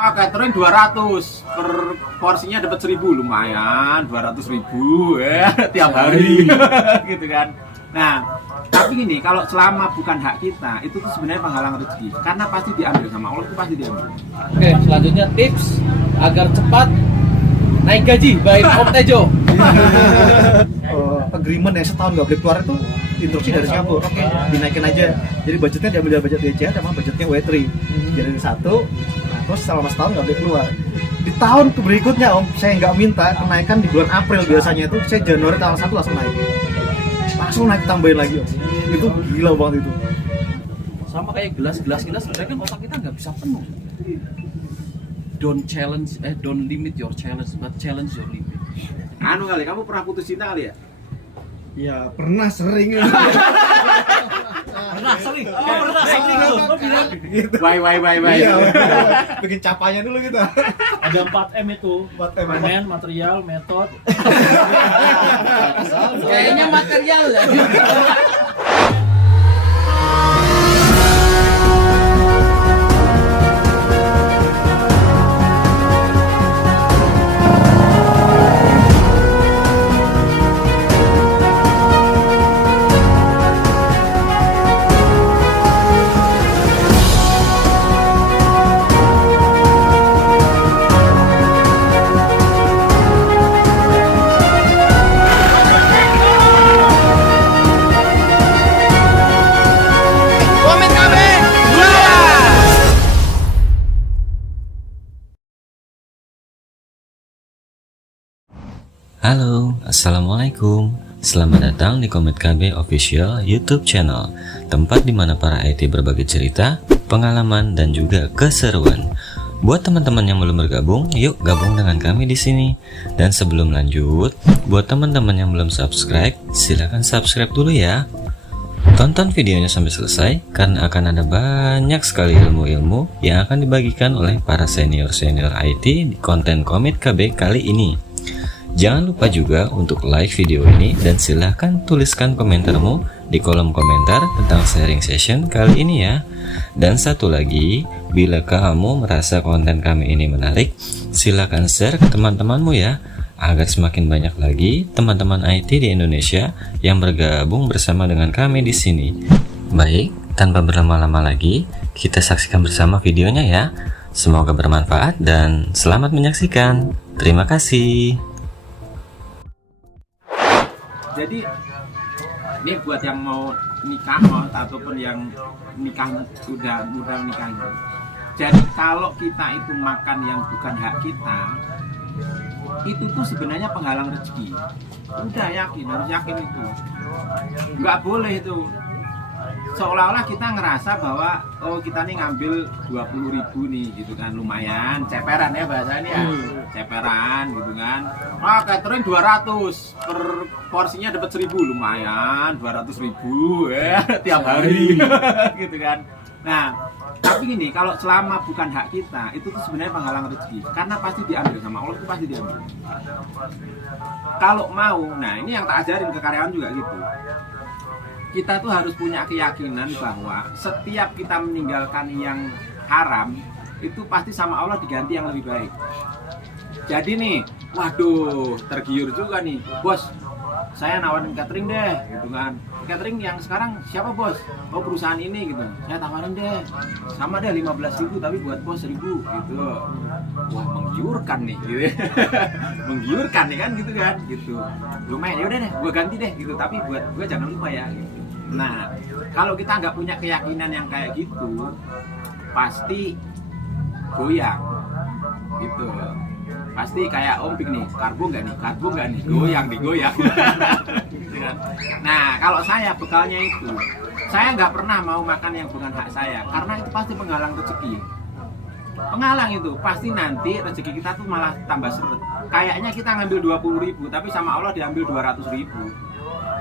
Catering 200 per porsinya dapat 1000, lumayan 200.000 ya tiap hari gitu kan. Nah, tapi gini, kalau selama bukan hak kita, itu tuh sebenarnya penghalang rezeki karena pasti diambil sama Allah, itu pasti diambil. Oke, selanjutnya tips agar cepat naik gaji by Om Tejo. Agreement yang setahun nggak boleh keluar itu instruksi dari Singapura. Oke, dinaikin aja. Jadi budgetnya diambil dari budget DCA sama budgetnya W3. Jadi satu, nah terus selama setahun nggak boleh keluar. Di tahun berikutnya Om, saya nggak minta kenaikan di bulan April biasanya itu, saya Januari tanggal 1 langsung naik. Langsung naik tambahin lagi Om. Itu gila banget itu. Sama kayak gelas sebenarnya kan otak kita nggak bisa penuh. Don't limit your challenge, but challenge your limit. Anu kali, kamu pernah putus cinta kali ya? Ya pernah sering. Pernah sering. Gitu. Bye. Iya, bikin capanya dulu kita. Ada 4M itu. 4M. Permen, material, metode. Kayaknya material ya. Halo, Assalamualaikum. Selamat datang di Komet KB Official YouTube channel, tempat di mana para IT berbagi cerita, pengalaman, dan juga keseruan. Buat teman-teman yang belum bergabung, yuk gabung dengan kami di sini. Dan sebelum lanjut, buat teman-teman yang belum subscribe, silahkan subscribe dulu ya. Tonton videonya sampai selesai, karena akan ada banyak sekali ilmu-ilmu yang akan dibagikan oleh para senior-senior IT di konten Komet KB kali ini. Jangan lupa juga untuk like video ini dan silahkan tuliskan komentarmu di kolom komentar tentang sharing session kali ini ya. Dan satu lagi, bila kamu merasa konten kami ini menarik, silahkan share ke teman-temanmu ya, agar semakin banyak lagi teman-teman IT di Indonesia yang bergabung bersama dengan kami di sini. Baik, tanpa berlama-lama lagi, kita saksikan bersama videonya ya. Semoga bermanfaat dan selamat menyaksikan. Terima kasih. Jadi ini buat yang mau nikah ataupun yang nikah udah nikah. Jadi kalau kita itu makan yang bukan hak kita, itu tuh sebenarnya penghalang rezeki. Udah yakin, harus yakin itu. Nggak boleh itu. Seolah-olah kita ngerasa bahwa oh kita nih ngambil 20.000 nih gitu kan, lumayan ceperan ya bahasanya ya, ceperan gitu kan. Catering 200 per porsinya dapat 1000, lumayan 200.000 ya tiap hari gitu kan. Nah, tapi gini, kalau selama bukan hak kita, itu tuh sebenarnya penghalang rezeki karena pasti diambil sama Allah, itu pasti diambil. Kalau mau, nah ini yang tak ajarin ke karyawan juga gitu. Kita tuh harus punya keyakinan bahwa setiap kita meninggalkan yang haram, itu pasti sama Allah diganti yang lebih baik. Jadi nih, waduh, tergiur juga nih, bos, saya nawarin catering deh, gitu kan. Catering yang sekarang siapa bos? Oh perusahaan ini gitu. Saya tawarin deh, sama deh 15.000 tapi buat bos 1.000 gitu. Wah menggiurkan nih, gitu. Menggiurkan nih kan gitu kan, gitu. Lumayan, ya udah deh, gue ganti deh gitu. Tapi buat gue jangan lupa ya. Gitu. Nah, kalau kita nggak punya keyakinan yang kayak gitu, pasti goyang, gitu. Pasti kayak ompik nih, karbo nggak nih, goyang. Nah, kalau saya bekalnya itu, saya nggak pernah mau makan yang bukan hak saya, karena itu pasti penghalang rezeki. Penghalang itu, pasti nanti rezeki kita tuh malah tambah seret. Kayaknya kita ngambil 20.000, tapi sama Allah diambil 200.000.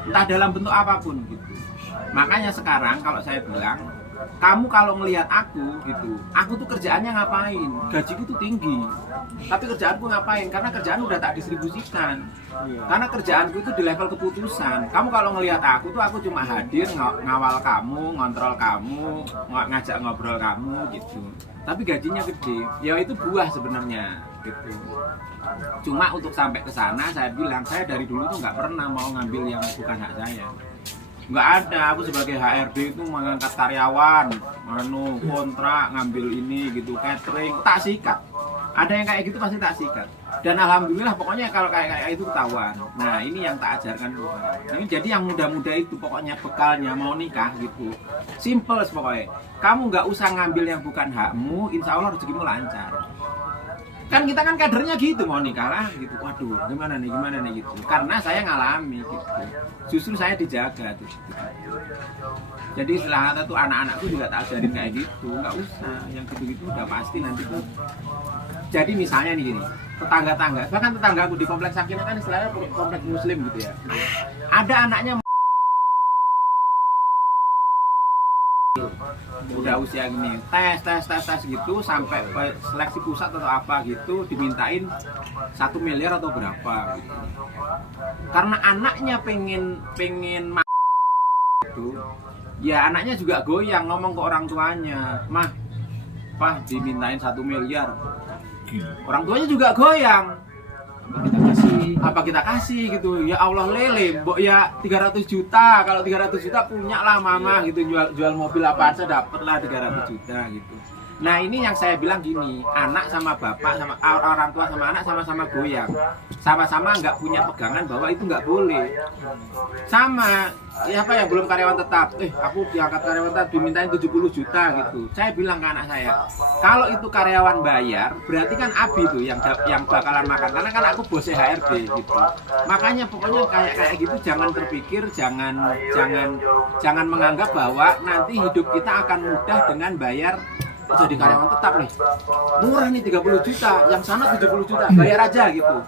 Entah dalam bentuk apapun gitu. Makanya sekarang kalau saya bilang, kamu kalau ngelihat aku gitu, aku tuh kerjaannya ngapain? Gajiku tuh tinggi, tapi kerjaanku ngapain? Karena kerjaan udah tak distribusikan. Karena kerjaanku itu di level keputusan. Kamu kalau ngelihat aku tuh, aku cuma hadir ngawal kamu, ngontrol kamu, ngajak ngobrol kamu gitu. Tapi gajinya gede, ya itu buah sebenarnya gitu. Cuma untuk sampai ke sana, saya bilang saya dari dulu tuh nggak pernah mau ngambil yang bukan hak saya. Nggak ada, aku sebagai HRD itu mengangkat karyawan, kontrak, ngambil ini gitu, catering, tak sikat. Ada yang kayak gitu pasti tak sikat. Dan alhamdulillah pokoknya kalau kayak itu ketahuan. Nah ini yang tak ajarkan dulu. Nah, jadi yang muda-muda itu pokoknya bekalnya mau nikah gitu, simple pokoknya. Kamu nggak usah ngambil yang bukan hakmu, insya Allah rezekimu lancar. Kan kita kan kadernya gitu, mau nikah lah gitu, waduh gimana nih gitu, karena saya ngalami gitu, justru saya dijaga tuh gitu. Jadi setelah itu anak-anakku juga tak ajarin kayak gitu, nggak usah yang gitu-gitu udah pasti nanti tuh. Jadi misalnya nih gini, tetangga-tangga, bahkan tetanggaku di kompleks Sakinah kan istilahnya kompleks muslim gitu ya, ada anaknya udah usia gini, tes gitu sampai seleksi pusat atau apa gitu dimintain 1 miliar atau berapa gitu. Karena anaknya pengen itu, ya anaknya juga goyang ngomong ke orang tuanya, mah, pah dimintain 1 miliar. Orang tuanya juga goyang. Apa kita kasih gitu, ya Allah lele, mbok ya 300 juta, kalau 300 juta punya lah mama gitu, jual mobil apa aja dapet lah 300 juta gitu. Nah ini yang saya bilang gini, anak sama bapak, sama orang tua sama anak sama-sama goyang, sama-sama nggak punya pegangan bahwa itu nggak boleh. Sama ya apa ya, belum karyawan tetap, aku diangkat karyawan tetap dimintain 70 juta gitu. Saya bilang ke anak saya, kalau itu karyawan bayar berarti kan Abi tuh yang bakalan makan, karena kan aku bos HRD gitu. Makanya pokoknya kayak gitu jangan terpikir, jangan menganggap bahwa nanti hidup kita akan mudah dengan bayar jadi karyawan tetap nih, murah nih 30 juta, yang sana 70 juta, bayar aja gitu.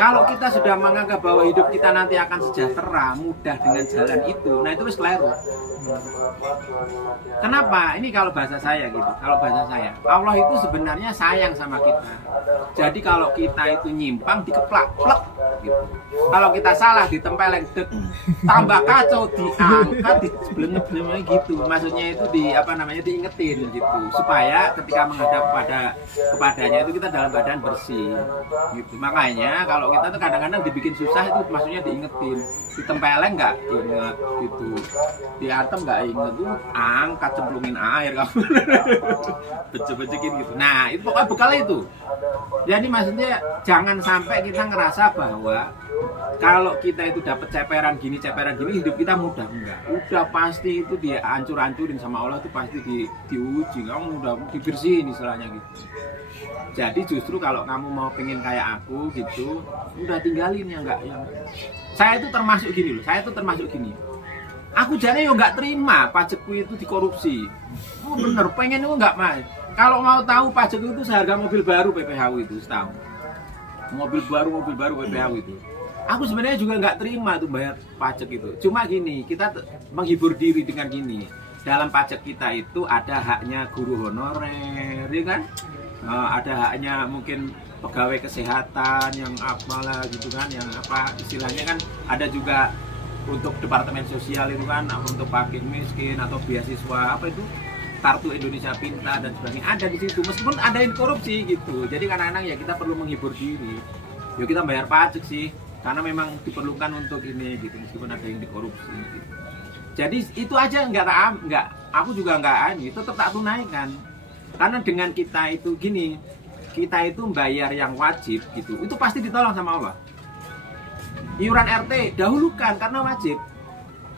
Kalau kita sudah menganggap bahwa hidup kita nanti akan sejahtera, mudah dengan jalan itu, nah itu wis keliru. Kenapa? Ini kalau bahasa saya gitu, Allah itu sebenarnya sayang sama kita. Jadi kalau kita itu nyimpang, dikeplak, plek gitu. Kalau kita salah, ditempeleng, tambah kacau, diangkat, diblenget-blenget gitu. Maksudnya itu diingetin gitu, supaya ketika menghadap kepadanya itu kita dalam keadaan bersih gitu. Makanya kalau kita tuh kadang-kadang dibikin susah itu maksudnya diingetin, ditempeleng nggak inget gitu, diantem nggak inget, tuh angkat cemplungin air kamu becek-becekin gitu. Nah itu pokoknya bekal itu. Jadi maksudnya jangan sampai kita ngerasa bahwa kalau kita itu dapat ceperan gini hidup kita mudah, enggak. Udah pasti itu dia hancur-hancurin sama Allah, itu pasti diuji, kamu udah dibersihin istilahnya gitu. Jadi justru kalau kamu mau pengen kayak aku gitu, udah tinggalin yang enggak. Saya itu termasuk gini. Aku jadi yo nggak terima pajakku itu dikorupsi. Oh bener, pengen itu nggak mas. Kalau mau tahu pajak itu seharga mobil baru PPHU itu setahun. Mobil baru PPHU itu. Aku sebenarnya juga nggak terima tuh bayar pajak itu. Cuma gini, kita menghibur diri dengan gini. Dalam pajak kita itu ada haknya guru honorer, ya kan? Ada haknya mungkin pegawai kesehatan yang apalah gitu kan, yang apa istilahnya kan, ada juga untuk departemen sosial itu kan, untuk fakir miskin atau beasiswa apa itu, kartu Indonesia Pintar dan sebagainya ada di situ, meskipun ada yang korupsi gitu. Jadi kadang-kadang ya kita perlu menghibur diri, yuk kita bayar pajak sih karena memang diperlukan untuk ini gitu, meskipun ada yang dikorupsi gitu. Jadi itu aja, aku juga nggak itu tetap tak tunaikan, karena dengan kita itu gini, kita itu bayar yang wajib gitu, itu pasti ditolong sama Allah. Iuran RT dahulukan karena wajib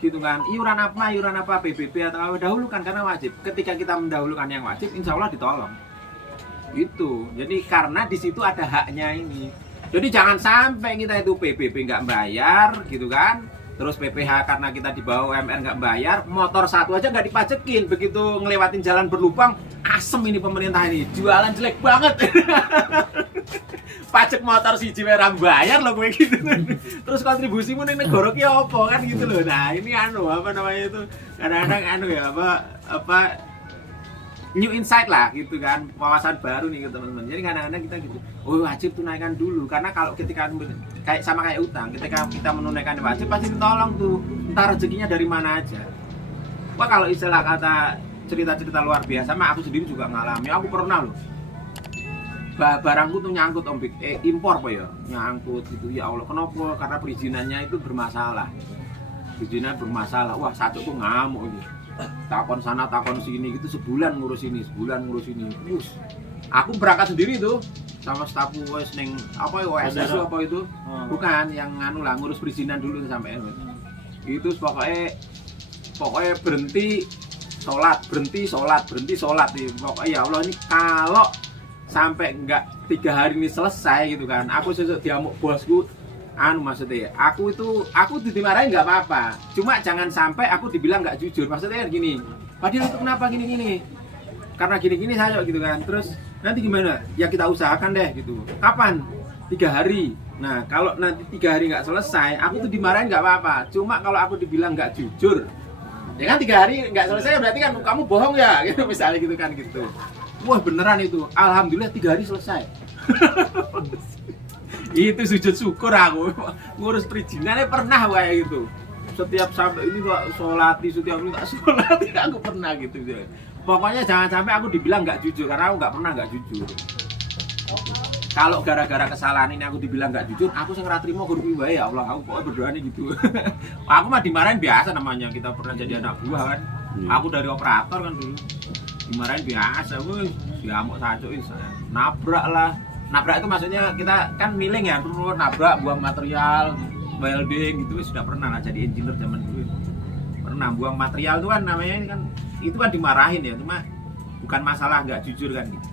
gitu kan, iuran apa PBB atau apa dahulukan karena wajib. Ketika kita mendahulukan yang wajib, insya Allah ditolong itu. Jadi karena di situ ada haknya ini. Jadi jangan sampai kita itu PBB nggak bayar gitu kan, terus PPH karena kita di bawah UMR nggak bayar, motor satu aja nggak dipajekin, begitu ngelewatin jalan berlubang, asem ini pemerintah ini, jualan jelek banget. pajak motor siji ora bayar lho kowe gitu. Terus kontribusimu ning negara ki apa kan gitu loh. Nah, ini apa namanya itu kadang-kadang ya apa new insight lah gitu kan, wawasan baru nih ke teman-teman. Jadi kadang-kadang kita gitu, wajib tunaikan dulu karena kalau ketika kayak utang, ketika kita menunaikan wajib pasti ditolong tuh, entah rezekinya dari mana aja. Wah kalau istilah kata cerita-cerita luar biasa, mah aku sendiri juga ngalami. Aku pernah loh, barangku tuh nyangkut impor apa ya, nyangkut gitu. Ya Allah, kenapa? Karena perizinannya itu bermasalah. Perizinan bermasalah. Wah satu tuh ngamuk gitu. Takon sana takon sini gitu, sebulan ngurus ini. Aku berangkat sendiri tuh sama stafku wes neng apa ya OSS apa itu, bukan yang nganu lah, ngurus perizinan dulu sampai itu pokoknya berhenti sholat nih. Pokoknya ya Allah, ini kalau sampai enggak 3 hari ini selesai gitu kan, aku sesuk diamuk bosku. Maksudnya aku dimarahin nggak apa-apa, cuma jangan sampai aku dibilang nggak jujur. Maksudnya gini, Fadil itu kenapa gini karena gini saya gitu kan. Terus nanti gimana ya, kita usahakan deh gitu. Kapan? 3 hari. Nah kalau nanti 3 hari nggak selesai, aku tuh dimarahin nggak apa-apa, cuma kalau aku dibilang nggak jujur ya kan 3 hari nggak selesai berarti kan kamu bohong ya gitu, misalnya gitu kan gitu. Wah beneran itu, alhamdulillah 3 hari selesai. Itu sujud syukur aku ngurus perizinannya pernah kayak gitu. Setiap sampai ini kok setiap ini tak sholati, aku pernah gitu. Pokoknya jangan sampai aku dibilang nggak jujur, karena aku nggak jujur. Kalau gara-gara kesalahan ini aku dibilang nggak jujur, aku sing ora trimo guru wae ya Allah, aku pokoknya berdoa nih gitu. Aku mah dimarahin biasa namanya, kita pernah jadi anak buah kan. Aku dari operator kan dulu. Dimarahin biasa, diamuk sajuk nabrak itu maksudnya kita kan milling ya, turun nabrak, buang material, welding gitu sudah pernah lah jadi engineer zaman dulu. Pernah buang material itu kan namanya ini kan, itu kan dimarahin ya, cuma bukan masalah nggak jujur kan gitu.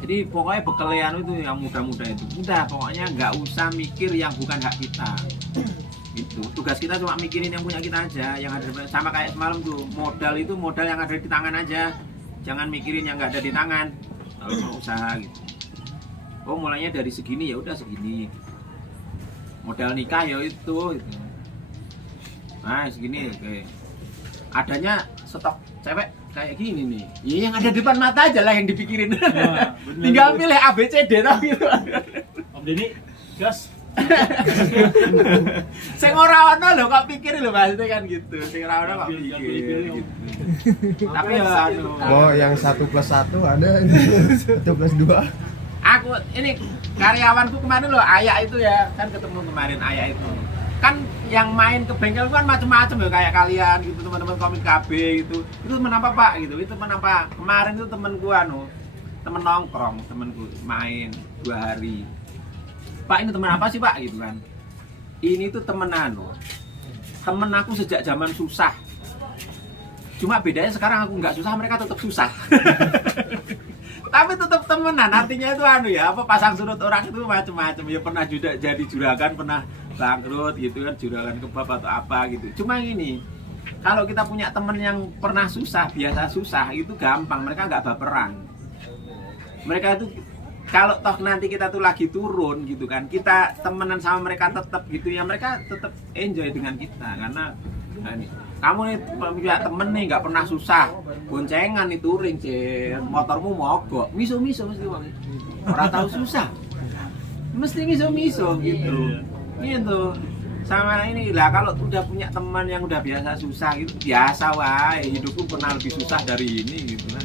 Jadi pokoknya bekalian itu yang muda-muda itu, udah pokoknya nggak usah mikir yang bukan hak kita. Gitu. Tugas kita cuma mikirin yang punya kita aja, yang ada sama kayak semalam tuh, modal itu modal yang ada di tangan aja, jangan mikirin yang nggak ada di tangan. Kalau mau usaha gitu, mulainya dari segini ya udah segini, modal nikah ya itu. Nah segini oke. Adanya stok cewek kayak gini nih, ya yang ada di depan mata aja lah yang dipikirin. Tinggal pilih A B C D gitu. Om Denny gas. Sing ora ono lho kok pikir lho maksudnya kan gitu. Sing ora ono kok pikir gitu. Tapi ya yang 1+1 ada, 1+2. Aku ini karyawanku kemarin loh, Ayah itu ya, kan ketemu kemarin Ayah itu. Kan yang main ke bengkel kan macam-macam ya kayak kalian gitu, teman-teman komik KB gitu. Itu teman apa Pak gitu? Itu teman apa? Kemarin itu temanku temen nongkrong, temanku main 2 hari. Pak ini teman apa sih Pak gitu kan? Ini tuh temen aku sejak zaman susah. Cuma bedanya sekarang aku nggak susah, mereka tetap susah. Tapi tetap temenan, artinya itu ya, pasang surut orang itu macam-macam. Ya pernah juga jadi juragan, pernah bangkrut gitu kan, juragan kebab atau apa gitu. Cuma gini, kalau kita punya temen yang pernah susah, biasa susah, itu gampang, mereka nggak baperan. Mereka itu kalau toh nanti kita tuh lagi turun gitu kan, kita temenan sama mereka tetap gitu ya, mereka tetap enjoy dengan kita karena ini. Kamu nih punya temen nih nggak pernah susah, boncengan nih touring motormu mogok, miso mesti orang tahu susah, mesti miso gitu, gitu. Sama ini lah, kalau udah punya teman yang udah biasa susah gitu, biasa wae, hidupku pernah lebih susah dari ini gitu kan,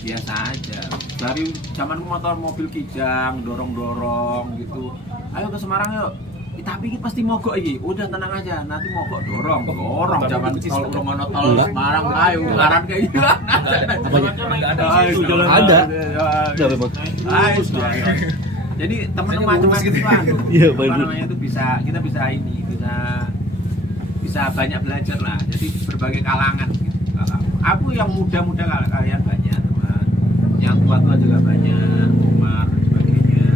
biasa aja. Dari zaman motor mobil kijang, dorong gitu, ayo ke Semarang yuk. Tapi ini pasti mogok ini, udah tenang aja, nanti mogok dorong zaman tol Promono tol Semarang, ayo ngaran kayak gitu. Ada memang. Jadi temen macam-macam gitu kan. Iya, namanya itu kita bisa banyak belajar lah. Jadi berbagai kalangan gitu. Aku yang muda-muda kalian banyak teman, yang tua-tua juga banyak, Umar dan sebagainya.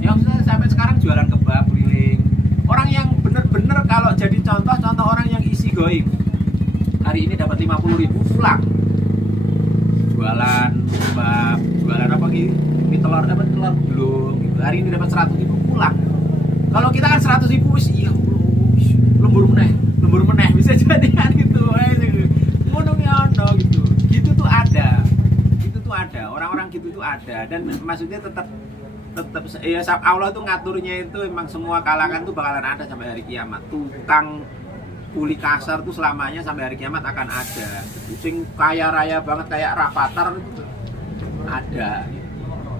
Yang saya sampai sekarang jualan kebab keliling. Orang yang bener-bener kalau jadi contoh orang yang isi goib. Hari ini dapat 50.000 pulang. Jualan kebab, jualan bayar apa ki telur dapat telur belum gitu. Hari ini dapat 100.000 pulang. Kalau kita kan 100.000 wis iya lembur meneh bisa jadi kan gitu. Ngono ono gitu. Gitu tuh ada. Gitu tuh ada. Orang-orang gitu tuh ada dan maksudnya tetap ya Allah tuh ngaturnya itu emang semua kalangan tuh bakalan ada sampai hari kiamat. Tukang kuli kasar tuh selamanya sampai hari kiamat akan ada. Sing kaya raya banget kayak Rafathar itu ada.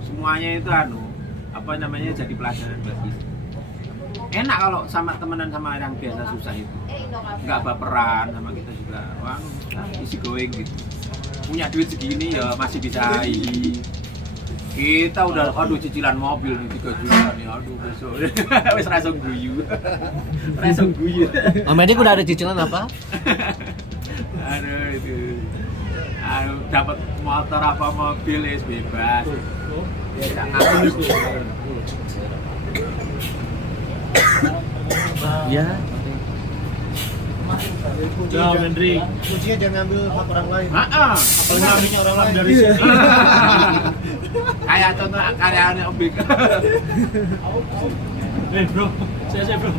Semuanya itu apa namanya jadi pelajaran buat kita. Enak kalau sama temenan sama yang biasa susah itu. Nggak baperan sama kita juga. Wah, easy going gitu. Punya duit segini ya masih bisa. Kita udah cicilan mobil nih 3 juta nih, besok wis rasa guyu. Rasa guyu. Om Edik udah ada cicilan apa? Itu. Dapat motor apa mobil es bebas. Ya ngapain Ya. Ciao, Hendrik. Kuncinya jangan ngambil hak orang lain. Apalagi ngambilnya orang lain dari sini. Kayak contoh karyawannya Om Bik. Bro, saya bro.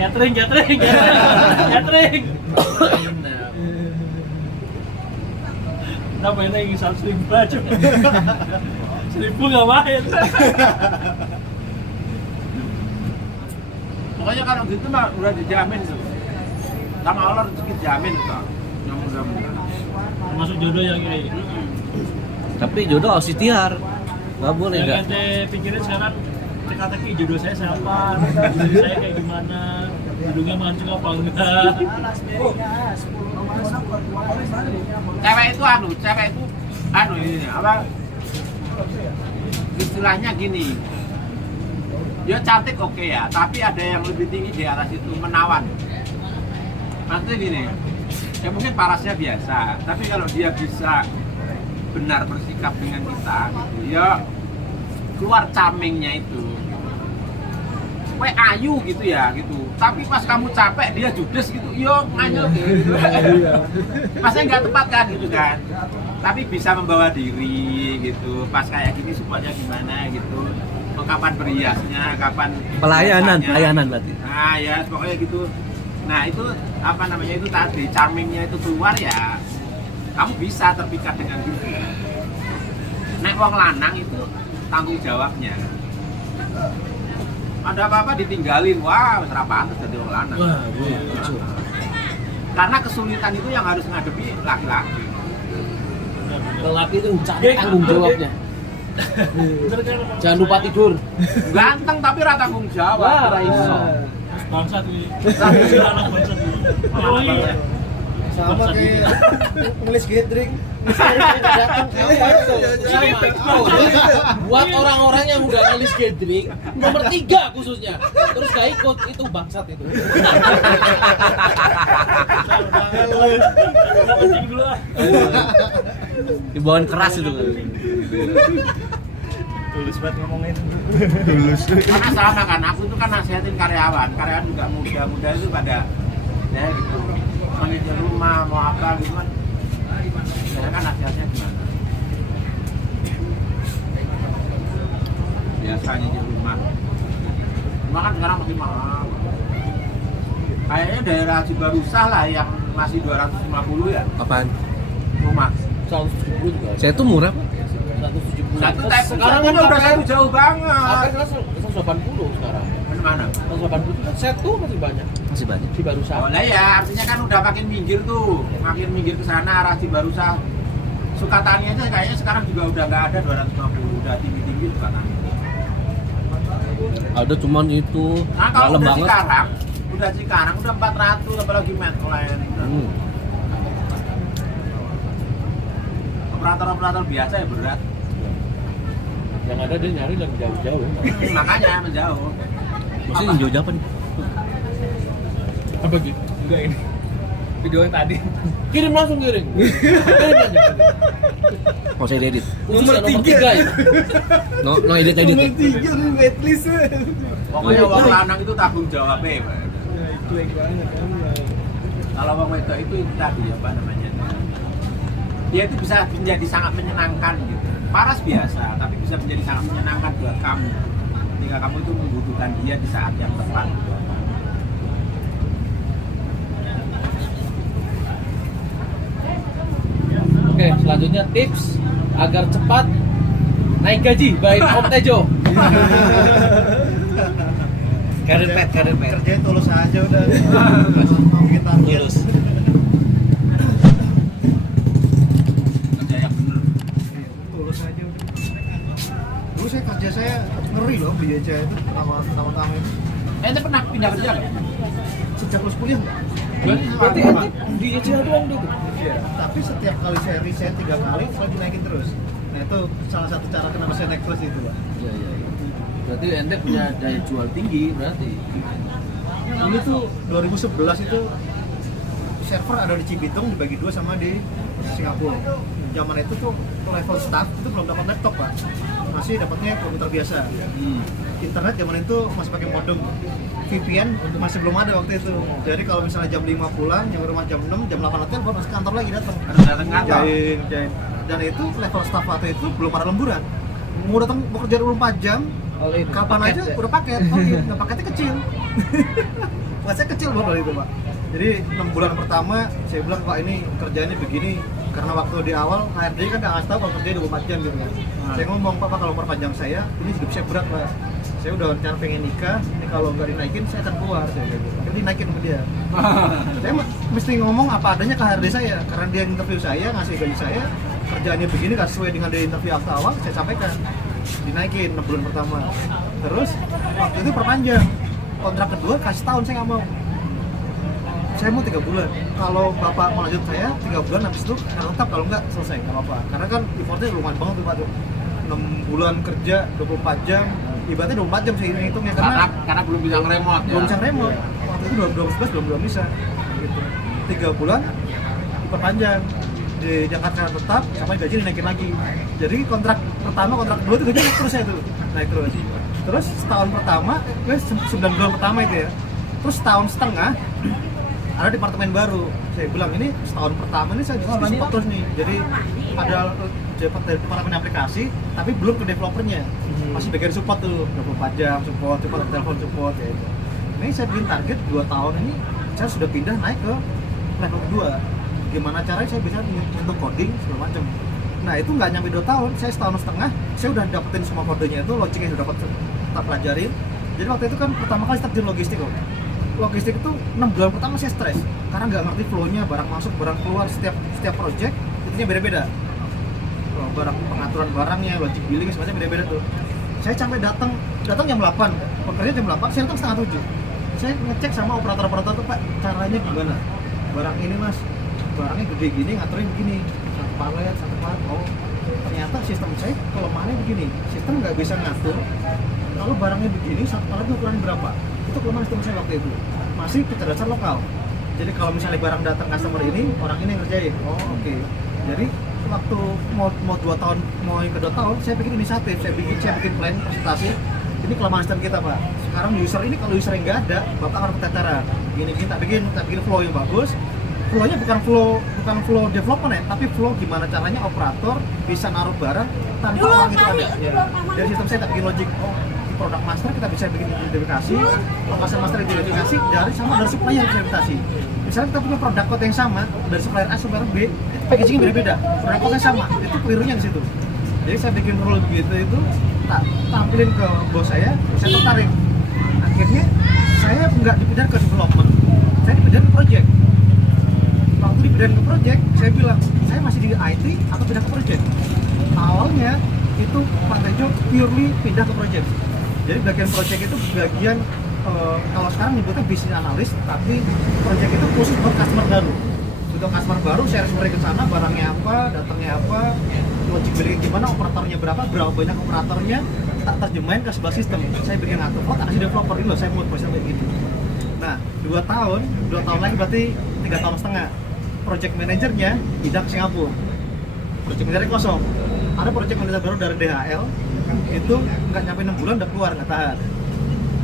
Catering. Kenapa ini ingin 100.000 aja? 1.000 nggak main. Pokoknya kalau gitu mah udah dijamin tuh. Sama Allah rezeki jamin tuh. Yang mudah-mudahan. Termasuk jodoh yang ini. Tapi jodoh harus ikhtiar. Nggak boleh Yang nggak? ente pikirin sekarang teka-teki jodoh saya siapa, jodoh saya kayak gimana, jodohnya mancung apa enggak. Cewek itu ini apa? Istilahnya gini. Dia cantik oke ya, tapi ada yang lebih tinggi di atas itu, menawan. Maksudnya gini, ya mungkin parasnya biasa, tapi kalau dia bisa benar bersikap dengan kita, ya keluar camingnya itu. Kayak ayu gitu ya, gitu. Tapi pas kamu capek dia judes gitu, yo nganyel gitu. Pasnya nggak tepat kan gitu kan. Tapi bisa membawa diri gitu. Pas kayak gini supaya gimana gitu. Kapan berhiasnya, kapan Pelayanan biasanya. berarti. Nah ya pokoknya gitu. Nah itu apa namanya itu tadi charmingnya itu keluar ya. Kamu bisa terpikat dengan gitu. Nek wong lanang itu tanggung jawabnya. Ada apa-apa ditinggalin, wah wis ra pantes dadi wong lanang. Wah, lucu. Karena kesulitan itu yang harus ngadepi laki-laki. Lelaki itu tanggung jawabnya. Jangan lupa tidur. Ganteng tapi ra tanggung jawab. Wah, ra iso. Bangsat ini. Anak bangsat ini. Oh iya. Sama kayak nulis gathering. Buat orang-orang yang udah ngelis gathering nomor 3 khususnya terus gak ikut itu bangsat itu. Kencing dulu ah. Himbauan keras itu. Tulus banget ngomongin. Karena sama kan, aku itu kan nasihatin karyawan juga muda-muda itu pada ya gitu mengisi rumah mau apa gitu kan. Saya kan nasihatnya gimana? Biasanya di rumah kan sekarang masih mahal. Kayaknya daerah Cibarusah lah yang masih 250 ya Apaan? rumah. 170 juga. Saya tuh murah, Pak. 170. Satu sekarang kan udah satu jauh banget. Kan 180 sekarang. Mana? 180 kan set tuh masih banyak. Masih banyak. Di Barusah. Oh lah ya, artinya kan udah makin minggir tuh, makin minggir ke sana arah Cibarusah. Sukatani aja kayaknya sekarang juga udah nggak ada 250, udah tinggi-tinggi Sukatani. Ada cuman itu Nah kalau dalam udah banget. Cikarang udah 400 apalagi metro lain. Operator biasa ya berat. Yang ada dia nyari lagi jauh-jauh. Makanya menjauh. Maksudnya yang jauh apa nih? Apa gitu? Enggak ini. Video yang tadi. Kirim langsung kirim. Kirim aja. Mau saya edit. Nomor 3 ya. No edit. Nomor 3 nih waitlist. Pokoknya wong lanang itu tanggung jawabnya. Pak. Itu banget kan. Kalau wong wedok itu tadi apa namanya? Dia itu bisa menjadi sangat menyenangkan gitu. paras biasa, tapi bisa menjadi sangat menyenangkan buat kamu ketika kamu itu membutuhkan dia di saat yang tepat. Oke, selanjutnya tips agar cepat naik gaji by Om Tejo. Karir pet. Kerjain tulus aja udah. Mau bikin target. Tulus. Kerja yang bener. Tulus aja udah. Dulu saya ngeri loh di JCA itu pertama-tama itu. Ente pernah pindah kerja nggak? Sejak lulus kuliah nggak? Berarti ente di JCA doang dulu. Iya. Tapi setiap kali saya resign 3 kali selalu dinaikin terus. Nah itu salah satu cara kenapa saya naik terus itu, Pak. Iya. Berarti ente punya daya jual tinggi berarti. Dulu tuh 2011 itu server ada di Cibitung dibagi 2 sama di Singapura. Zaman itu tuh level staff itu belum dapat laptop, Pak. Masih dapatnya komputer biasa. Internet zaman itu masih pakai modem. VPN masih belum ada waktu itu. Jadi kalau misalnya jam 5 pulang, nyampe rumah jam 6, jam 8 latihan baru masuk kantor lagi datang. Harus datang kantor. Jain. Dan itu level staff waktu itu belum ada lemburan. Mau datang mau kerja 24 jam, kapan aja udah paket. Nah paketnya kecil. Paketnya kecil banget itu, Pak. Jadi 6 bulan pertama saya bilang, Pak ini kerjanya begini. Karena waktu di awal HRD kan nggak ngasih tahu kalau kerja 24 jam gitu kan. Saya ngomong, Pak kalau perpanjang saya, ini hidup saya berat, Pak. Saya udah rencana pengen nikah, ini kalau nggak dinaikin saya akan keluar. Saya gitu. Akhirnya dinaikin sama dia. Saya mesti ngomong apa adanya ke HRD saya, karena dia interview saya, ngasih gaji saya, kerjaannya begini nggak sesuai dengan dia interview awal, saya sampaikan. Dinaikin 6 bulan pertama. Terus waktu itu perpanjang. Kontrak kedua kasih tahun saya nggak mau. Saya mau 3 bulan. Kalau bapak mau lanjut saya 3 bulan, habis itu tetap, kalau nggak selesai nggak apa-apa. Karena kan effortnya lumayan banget tuh, Pak tuh. 6 bulan kerja 24 jam, ibaratnya 24 jam saya hitungnya Karena belum bisa nge-remote ya. belum bisa remote. Waktu itu 2011 belum bisa. Gitu. 3 bulan diperpanjang, diangkat karena tetap, sampai gaji dinaikin lagi. Jadi kontrak kedua itu gaji naik terus ya tuh, naik terus. Terus setahun pertama, 9 bulan pertama itu ya. Terus setahun setengah ada departemen baru. Saya bilang ini setahun pertama ini saya support terus nih. Jadi ada departemen aplikasi, tapi belum ke developernya. Masih bagian support tuh, 24 jam support telepon support ya. Ini saya bikin target 2 tahun ini saya sudah pindah naik ke level kedua. Gimana caranya saya bisa untuk coding segala macam. Nah itu nggak nyampe 2 tahun, saya setahun setengah saya udah dapetin semua kodenya itu, logiknya sudah dapat kita pelajarin. Jadi waktu itu kan pertama kali start di logistik kok. Logistik itu 6 bulan pertama saya stres karena nggak ngerti flow-nya, barang masuk barang keluar, setiap project itunya beda-beda. Barang pengaturan barangnya, logic billing semuanya beda-beda tuh. Saya sampai datang jam 8, pekerja jam 8, saya datang setengah 7. Saya ngecek sama operator-operator tuh, Pak, caranya gimana? Barang ini Mas, barangnya gede gini, ngaturin begini, satu palet. Oh, ternyata sistem saya kelemahannya begini, sistem nggak bisa ngatur. Kalau barangnya begini, satu palet ukuran berapa? Itu kelemahan sistem saya waktu itu. Masih kecerdasan lokal. Jadi kalau misalnya barang datang customer ini, orang ini yang ngerjain. Oh, oke. Jadi waktu mau 2 tahun, mau yang kedua tahun, saya bikin inisiatif, saya bikin plan presentasi. Ini kelemahan sistem kita, Pak. Sekarang user ini kalau user yang nggak ada, Bapak akan keteteran. Gini tak bikin flow yang bagus. Flow-nya bukan flow development ya, tapi flow gimana caranya operator bisa naruh barang tanpa orang itu ada. Dari sistem saya tak bikin logic. Oh, di product master kita bisa bikin identifikasi, lokasi master identifikasi dari supplier identifikasi. Misalnya kita punya produk code yang sama dari supplier A supplier B, itu packaging beda-beda, produk code yang sama, itu kelirunya di situ. Jadi saya bikin rule begitu itu, tak tampilin ke bos saya tertarik. Akhirnya saya nggak dipindah ke development, saya dipindah ke project. Waktu dipindah ke project, saya bilang saya masih di IT atau pindah ke project. Awalnya itu Pak Tejo purely pindah ke project. Jadi bagian project itu bagian kalau sekarang nyebutnya business analyst, tapi project itu khusus buat customer baru. Untuk customer baru, saya harus mereka ke sana, barangnya apa, datangnya apa, logic billing gimana, operatornya berapa banyak operatornya, tak terjemahin ke sebuah sistem. Saya bikin atur, oh tak kasih developer ini loh, saya mau proses kayak gitu. Nah, 2 tahun lagi berarti 3 tahun setengah. Project manajernya pindah ke Singapura. Project manajernya kosong. Ada project manajer baru dari DHL, itu nggak nyampe 6 bulan udah keluar, nggak tahan.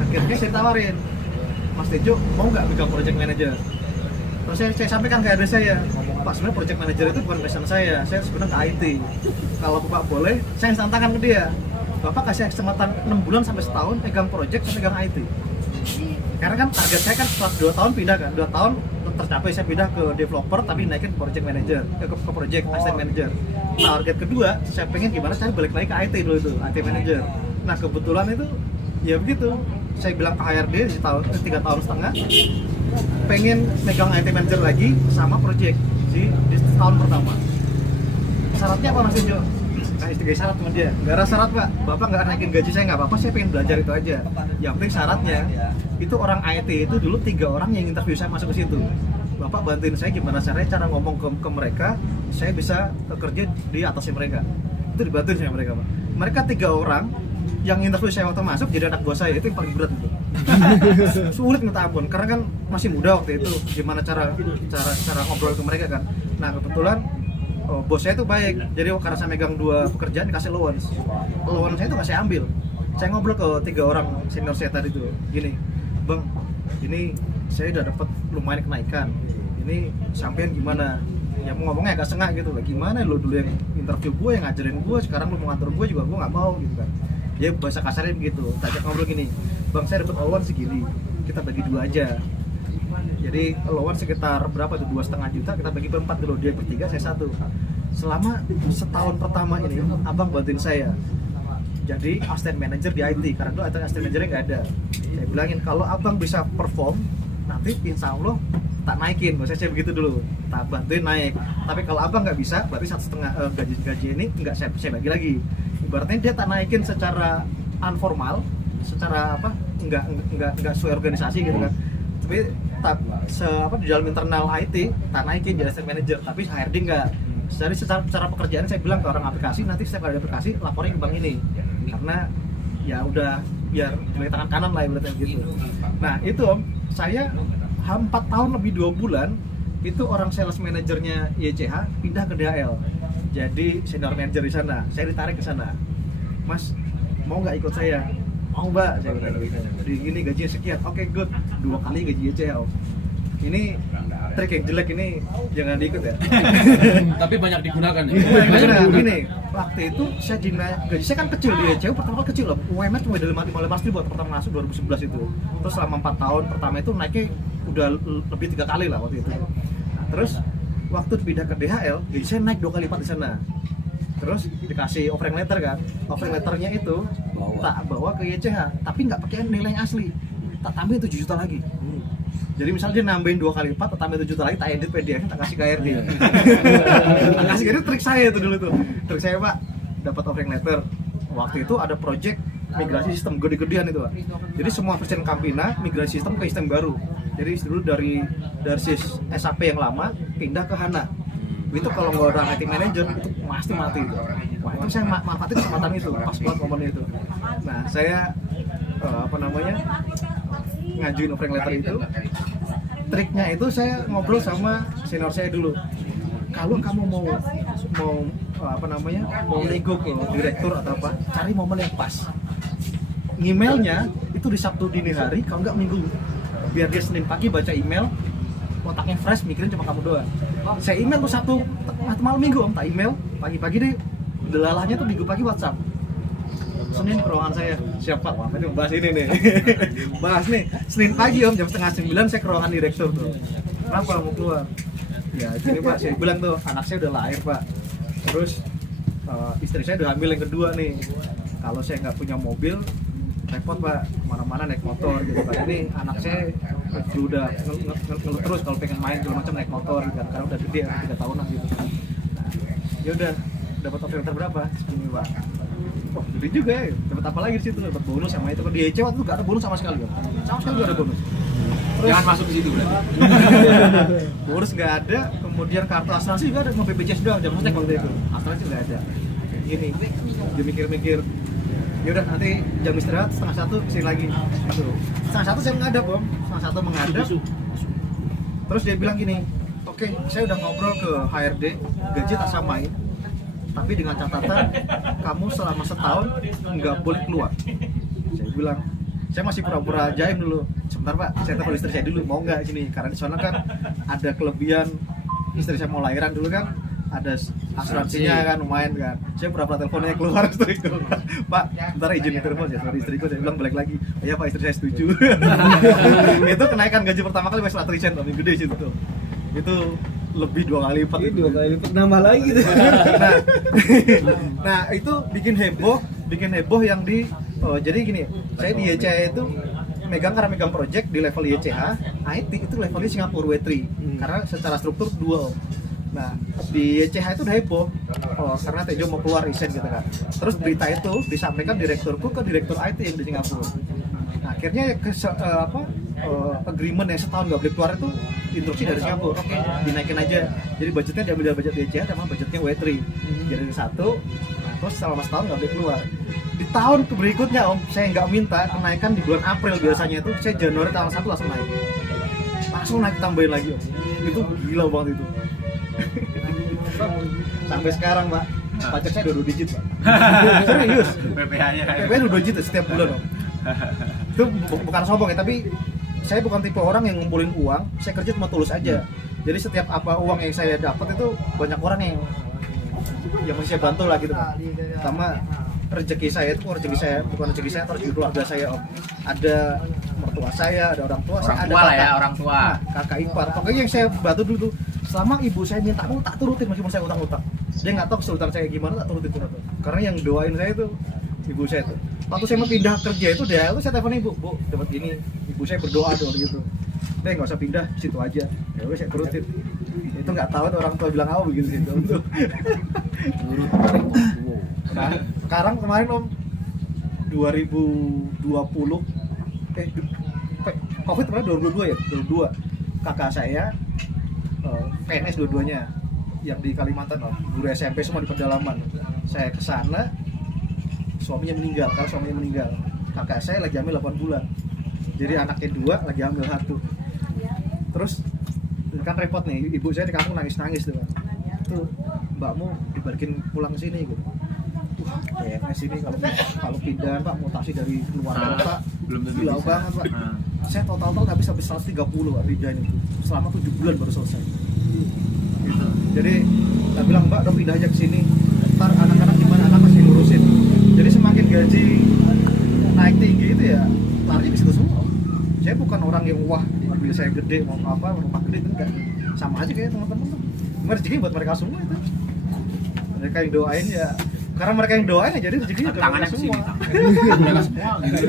Akhirnya saya tawarin, Mas Tejo mau nggak pegang project manager? Terus saya sampaikan ke HRD saya, Pak sebenarnya project manager itu bukan passion saya sebenarnya ke IT. Kalau Bapak boleh, saya tantangan ke dia. Bapak kasih kesempatan 6 bulan sampai setahun pegang project, saya pegang IT. Karena kan target saya kan setelah 2 tahun pindah kan, 2 tahun tercapai saya pindah ke developer tapi naikin ke project manager, ke project assistant manager. Target kedua, saya pengen gimana saya balik lagi ke IT dulu itu, IT manager. Nah kebetulan itu ya begitu, saya bilang ke HRD di 3 tahun setengah pengen megang IT manager lagi sama project di tahun pertama. Syaratnya apa Mas Jo? Kasih 3 syarat sama dia. Nggak ada syarat Pak, Bapak nggak naikin gaji saya nggak apa-apa, saya pengen belajar itu aja. Yang penting syaratnya itu orang IT itu dulu 3 orang yang interview saya masuk ke situ. Bapak bantuin saya gimana caranya cara ngomong ke mereka, saya bisa kerja di atasnya mereka. Itu dibantuin sama mereka Pak. Mereka 3 orang yang interview saya waktu masuk jadi anak buah saya, itu yang paling berat itu. Sulit minta ampun karena kan masih muda waktu itu. Gimana cara ngobrol ke mereka kan. Nah kebetulan bos saya itu baik, jadi karena saya megang 2 pekerjaan dikasih allowance saya itu nggak saya ambil. Saya ngobrol ke 3 orang senior saya tadi tuh, gini, Bang, ini saya udah dapat lumayan kenaikan, ini sampean gimana? Ya mau ngomongnya agak sengak gitu lah, gimana lo dulu yang interview gue, yang ngajarin gue, sekarang lo mau ngatur gue juga gue nggak mau gitu kan. Dia bahasa kasarnya begitu, tajak ngobrol gini, Bang saya dapat allowance segini, kita bagi 2 aja. Jadi allowance sekitar berapa tuh, 2,5 juta, kita bagi ber-4 dulu, dia ber-3, saya 1. Selama setahun pertama ini abang bantuin saya jadi asisten manager di IT, karena dulu asisten manajernya nggak ada. Saya bilangin kalau abang bisa perform nanti insya Allah tak naikin, saya begitu dulu, tak bantuin naik. Tapi kalau abang nggak bisa berarti 1,5 gaji ini nggak saya bagi lagi. Ibaratnya dia tak naikin secara informal, secara apa nggak sesuai organisasi gitu kan, tapi di dalam internal IT tak naikin jadi asisten manager, tapi HRD nggak. Jadi secara pekerjaan saya bilang ke orang aplikasi, nanti setiap ada aplikasi laporin ke bank ini, karena ya udah biar dari tangan kanan lah ibaratnya gitu. Nah itu Om, saya 4 tahun lebih 2 bulan itu orang sales manajernya YCH pindah ke DHL, jadi senior manager di sana. Saya ditarik ke sana, Mas mau nggak ikut saya? Mau Mbak, saya bilang gitu. Di gini gajinya sekian, oke good, 2 kali gaji YCH. Ini trik yang jelek ini jangan diikut ya. Tapi banyak digunakan ya. Banyak gini, waktu itu saya gaji saya kan kecil di YCH, pertama kali kecil loh. UMR cuma dari 15 ribu pertama masuk 2011 itu. Terus selama 4 tahun pertama itu naiknya udah lebih 3 kali lah waktu itu. Nah, terus waktu pindah ke DHL, gaji saya naik 2 kali lipat di sana. Terus dikasih offering letter kan, offering letternya itu tak bawa ke YCH, tapi nggak pakai nilai asli, tak tambahin 7 juta lagi. Jadi misalnya dia nambahin 2 kali lipat, tak tambahin 7 juta lagi, tak edit PDF, tak kasih ke HRD. Tak kasih ke trik saya itu dulu tuh. Trik saya Pak, dapat offering letter. Waktu itu ada project migrasi sistem gede-gedean itu Pak. Jadi semua presiden Campina migrasi sistem ke sistem baru. Jadi dulu dari SAP yang lama pindah ke HANA. Itu kalau nggak ada IT manager itu pasti mati itu. Wah itu saya manfaatin kesempatan itu, pas banget momen itu. Nah saya ngajuin offering letter itu. Triknya itu saya ngobrol sama senior saya dulu. Kalau kamu mau nego ke direktur atau apa, cari momen yang pas. Emailnya itu di Sabtu dini hari, kalau nggak Minggu, biar dia Senin pagi baca email, otaknya fresh, mikirin cuma kamu doang. Saya email tuh Sabtu malam Minggu Om, tak email pagi-pagi deh, delalahnya tuh Minggu pagi WhatsApp. Senin ke ruangan saya, siapa? Wah, ini bahas ini nih. Bahas nih, Senin pagi Om, jam 8:30 saya ke ruangan direktur tuh. Kenapa mau keluar? Ya gini Pak, saya bilang tuh, anak saya udah lahir Pak. Terus istri saya udah hamil yang kedua nih. Kalau saya nggak punya mobil, repot Pak, kemana-mana naik motor gitu kan. Ini anak saya udah ngeluh terus kalau pengen main segala macam naik motor gitu kan, karena udah gede 3 tahunan gitu. Nah, ya udah dapat offering berapa? Segini Pak. Wah gede juga ya, dapat apa lagi di situ, dapat bonus sama itu. Kalau di EC waktu itu nggak ada bonus sama sekali Pak. Sama sekali nggak ada bonus. Terus, jangan masuk ke situ berarti. Bonus nggak ada, kemudian kartu asuransi juga ada, mau BPJS doang, jam stek waktu itu. Asuransi nggak ada. Gini, dia mikir-mikir. Yaudah nanti jam istirahat 1:30 kesini lagi. 1:30 saya menghadap Om, 1:30 menghadap. Terus dia bilang gini, oke, saya udah ngobrol ke HRD, gaji tak samain, tapi dengan catatan kamu selama setahun nggak boleh keluar. Saya bilang, saya masih pura-pura jaim dulu. Sebentar Pak, saya telepon istri saya dulu, mau nggak sini? Karena di sana kan ada kelebihan, istri saya mau lahiran dulu kan, ada asuransinya kan lumayan kan. Saya pura-pura teleponnya keluar istriku. Pak, bentar izin telepon ya sama istriku. Saya bilang balik lagi. Oh iya Pak, istri saya setuju. Itu kenaikan gaji pertama kali setelah resign, tapi gede sih itu. Itu lebih 2 kali lipat. Ini 2 kali lipat nambah lagi tuh. Nah, itu bikin heboh yang di jadi gini, saya di YCH itu karena megang project di level YCH, IT itu levelnya Singapura W3 karena secara struktur dual. Nah, di YCH itu udah heboh karena Tejo mau keluar resign gitu kan. Terus berita itu disampaikan direkturku ke direktur IT yang di Singapura. Nah, akhirnya agreement yang setahun nggak boleh keluar itu instruksi dari Singapura, oke, dinaikin aja. Jadi budgetnya diambil dari budget YCH sama budgetnya W3. Jadi satu, nah, terus selama setahun nggak boleh keluar. Di tahun berikutnya Om, saya nggak minta kenaikan di bulan April biasanya itu, saya Januari tanggal 1 langsung naik tambahin lagi Om. Itu gila banget itu. Sampai sekarang Pak, pajak saya udah 2 digit Pak. Serius. PPh-nya PPh 2 digit setiap bulan Om. Itu bukan sombong ya, tapi saya bukan tipe orang yang ngumpulin uang, saya kerja cuma tulus aja. Jadi setiap apa uang yang saya dapat itu banyak orang yang mesti saya bantu lah gitu. Sama rezeki saya itu bukan rezeki saya, terus keluarga saya Om. Ada mertua saya, ada orang tua saya, ada kakak, orang tua. Nah, kakak ipar. Pokoknya yang saya bantu dulu selama ibu saya minta aku tak turutin meskipun saya utang-utang. Dia nggak tahu kesulitan saya gimana, tak turutin. Karena yang doain saya itu ibu saya itu. Waktu saya mau pindah kerja itu saya telepon ibu, Bu, dapat ini. Ibu saya berdoa doang gitu. Deh nggak usah pindah, situ aja. Ya udah saya turutin. Itu nggak tahu orang tua bilang apa begitu sih itu. Nah, sekarang kemarin Om 2020 Covid pernah 2022 ya? 2022. Kakak saya PNS dua-duanya yang di Kalimantan Om, guru SMP semua di pedalaman. Saya ke sana, suaminya meninggal. Kakak saya lagi hamil 8 bulan. Jadi anaknya 2, lagi hamil 1. Terus kan repot nih, ibu saya di kampung nangis-nangis tuh kan. Tuh, mbakmu dibalikin pulang ke sini gitu. PNS ini kalau pindah Pak, mutasi dari luar kota belum tentu gila bisa. banget Pak. Saya total habis 130 Pak pindahin itu selama 7 bulan baru selesai gitu. Jadi saya bilang Mbak udah pindah aja ke sini, ntar anak-anak gimana, anak masih ngurusin. Jadi semakin gaji naik tinggi itu ya larinya ke situ semua. Saya bukan orang yang wah mobil saya gede mau apa rumah gede, enggak, sama aja kayak teman-teman tuh. Rezeki buat mereka semua itu. Mereka yang doain ya, karena mereka yang doain ya jadi rezekinya buat Tangannya mereka ke sini. semua. Mereka semua gitu.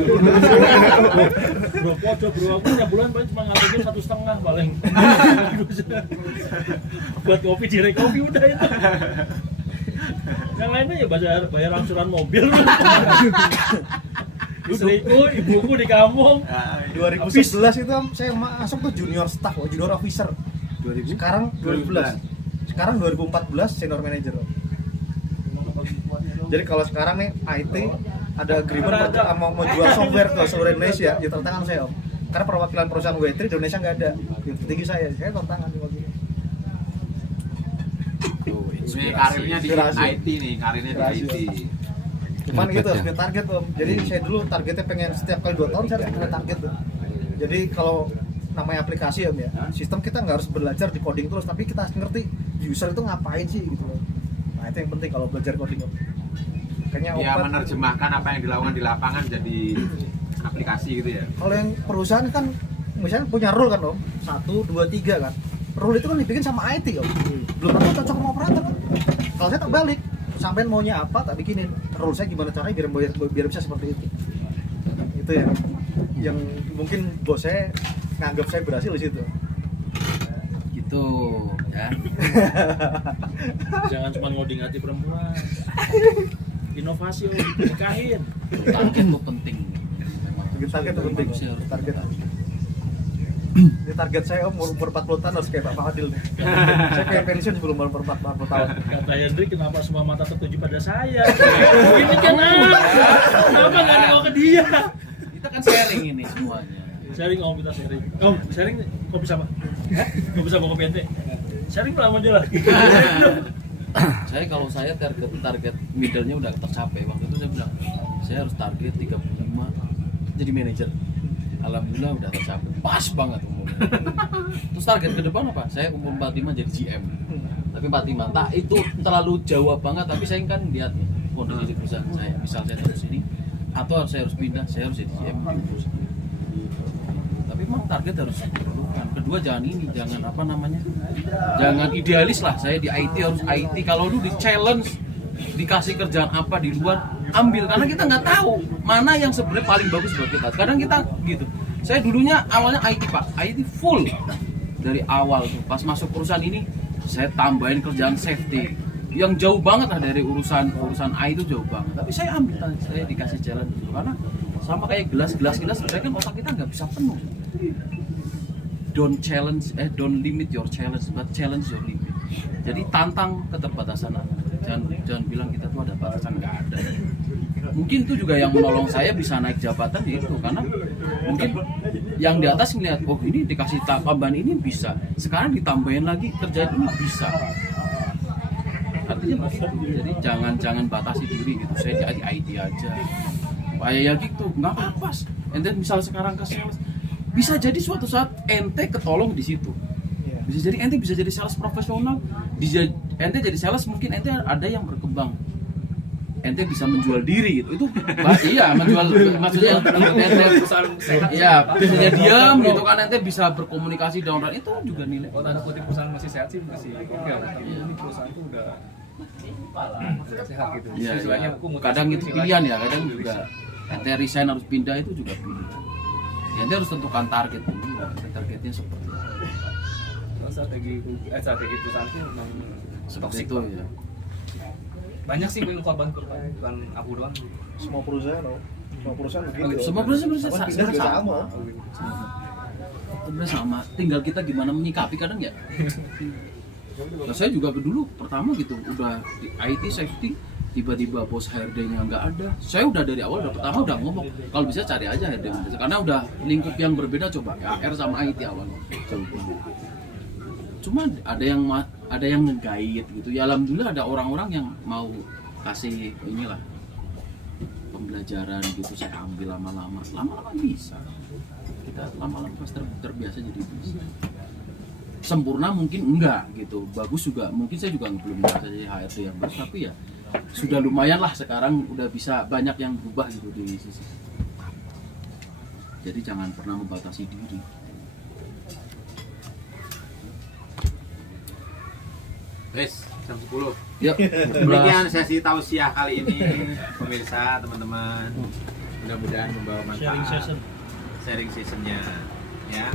Bro, aku udah bulan paling cuma ngabisin 1,5 paling. Buat kopi, direk kopi udah itu. Yang lainnya ya bayar angsuran mobil. Istriku, ibuku di kampung. 2011 itu saya masuk tuh junior staff, junior officer. 2000? Sekarang 2011. Sekarang 2014 senior manager. Jadi kalau sekarang nih IT ada agreement mau jual software ke seluruh Indonesia, ya tantangan saya Om. Karena perwakilan perusahaan W3 di Indonesia nggak ada. Yang tertinggi saya tantangan di waktu ini. Ini karirnya di Inspirasi. IT nih, karirnya di Inspirasi. IT. Cuman gitu harus punya target Om. Jadi saya dulu targetnya pengen setiap kali 2 tahun saya harus punya target tuh. Jadi kalau namanya aplikasi Om ya, sistem kita nggak harus belajar di coding terus, tapi kita harus ngerti user itu ngapain sih gitu loh. Nah itu yang penting kalau belajar coding Om. Kayaknya Ya obat, menerjemahkan apa yang dilakukan di lapangan jadi aplikasi gitu ya. kalau yang perusahaan kan misalnya punya rule kan Om, 1, 2, 3 kan. Rule itu kan dibikin sama IT Om. Belum tentu cocok sama operator kan. Kalau saya terbalik, sampean maunya apa tak bikinin. Rule saya gimana caranya biar bisa seperti itu. Itu yang mungkin bos saya nganggap saya berhasil di situ. Gitu ya. Jangan cuma ngoding hati perempuan. Inovasi nikahin. Target tuh penting. Target itu penting. Manusia harus Target. Ini target saya umur 40 tahun harus kayak Pak Fadil nih. Saya pengen pensiun sebelum umur 40 tahun. Kata Hendrik, kenapa semua mata tertuju pada saya? Ini kan kenapa nggak mau ke dia? Kita kan sharing ini semuanya. Sharing, om, kita sharing. Om, sharing kopi sama? Kopi sama kopi ente? Sharing lama aja lah. Saya kalau saya target middle-nya udah tercapai. Waktu itu saya bilang saya harus target 35. Jadi jadi manajer. Alhamdulillah udah tercapai. Pas banget umurnya. Terus target ke depan apa? Saya umur 45 jadi GM. Tapi 45 tak itu terlalu jauh banget, tapi saya kan lihat nih kondisi di perusahaan saya. Misal saya terus ini atau saya harus pindah, saya harus jadi GM di perusahaan. Tapi memang target harus diperlukan. Kedua jangan jangan idealis lah. Saya di IT harus IT. Kalau lu di challenge dikasih kerjaan apa di luar, ambil, karena kita nggak tahu mana yang sebenarnya paling bagus buat kita. Kadang kita gitu. Saya dulunya awalnya IT Pak, IT full dari awal tuh. Pas masuk perusahaan ini saya tambahin kerjaan safety yang jauh banget lah dari urusan IT itu jauh banget. Tapi saya ambil, saya dikasih jalan gitu. Karena sama kayak gelas sebenarnya kan otak kita nggak bisa penuh. Don't limit your challenge, but challenge your limit. Jadi tantang keterbatasan Anda. Jangan bilang kita tuh ada batasan, nggak ada. Mungkin itu juga yang menolong saya bisa naik jabatan itu, karena mungkin yang di atas ngeliat, oh ini dikasih tambahan ini bisa, sekarang ditambahin lagi kerjaan ini bisa. Artinya begitu. Jadi jangan batasi diri gitu. Saya di IT aja. Ya gitu, nggak apa-apa. Ente misal sekarang ke sales, bisa jadi suatu saat ente ketolong di situ. Bisa jadi ente bisa jadi sales profesional, ente jadi sales mungkin ente ada yang berkembang, ente bisa menjual diri gitu. Itu iya, menjual maksudnya ente bisa diam gitu kan, ente bisa berkomunikasi dengan orang, itu juga nilai. Oh, tanda kutip perusahaan masih sehat sih, masih oke lah. Tapi ini perusahaan tuh udah sehat gitu. Iya. Kadang itu pilihan ya, kadang juga ente resign harus pindah, itu juga pilihan. Ente harus tentukan target dulu, targetnya seperti apa. Strategi perusahaan itu memang Seperti itu ya. banyak sih yang korban bukan aku doang. Semua perusahaan begitu. Semua perusahaan Sama pindah juga sama. Sebenarnya sama, tinggal kita gimana menyikapi kadang ya. Nah, saya juga dulu pertama gitu, udah di IT safety, tiba-tiba bos HRD-nya nggak ada. Saya udah dari awal pertama udah ngomong, kalau bisa cari aja HRD, karena udah lingkup yang berbeda, coba HR sama IT awalnya. Cuma ada yang nge-guide gitu. Ya alhamdulillah ada orang-orang yang mau kasih inilah pembelajaran gitu, saya ambil lama-lama bisa. Kita lama-lama pas terbiasa jadi bisa. Sempurna mungkin enggak gitu, bagus juga mungkin saya juga belum merasa jadi HRD yang bagus, tapi ya sudah lumayan lah, sekarang udah bisa banyak yang berubah gitu di sisi. Jadi jangan pernah membatasi diri. Wes, jam 10. Yuk, Demikian sesi tausiah kali ini, pemirsa, teman-teman. Mudah-mudahan membawa manfaat. Sharing sessionnya, ya.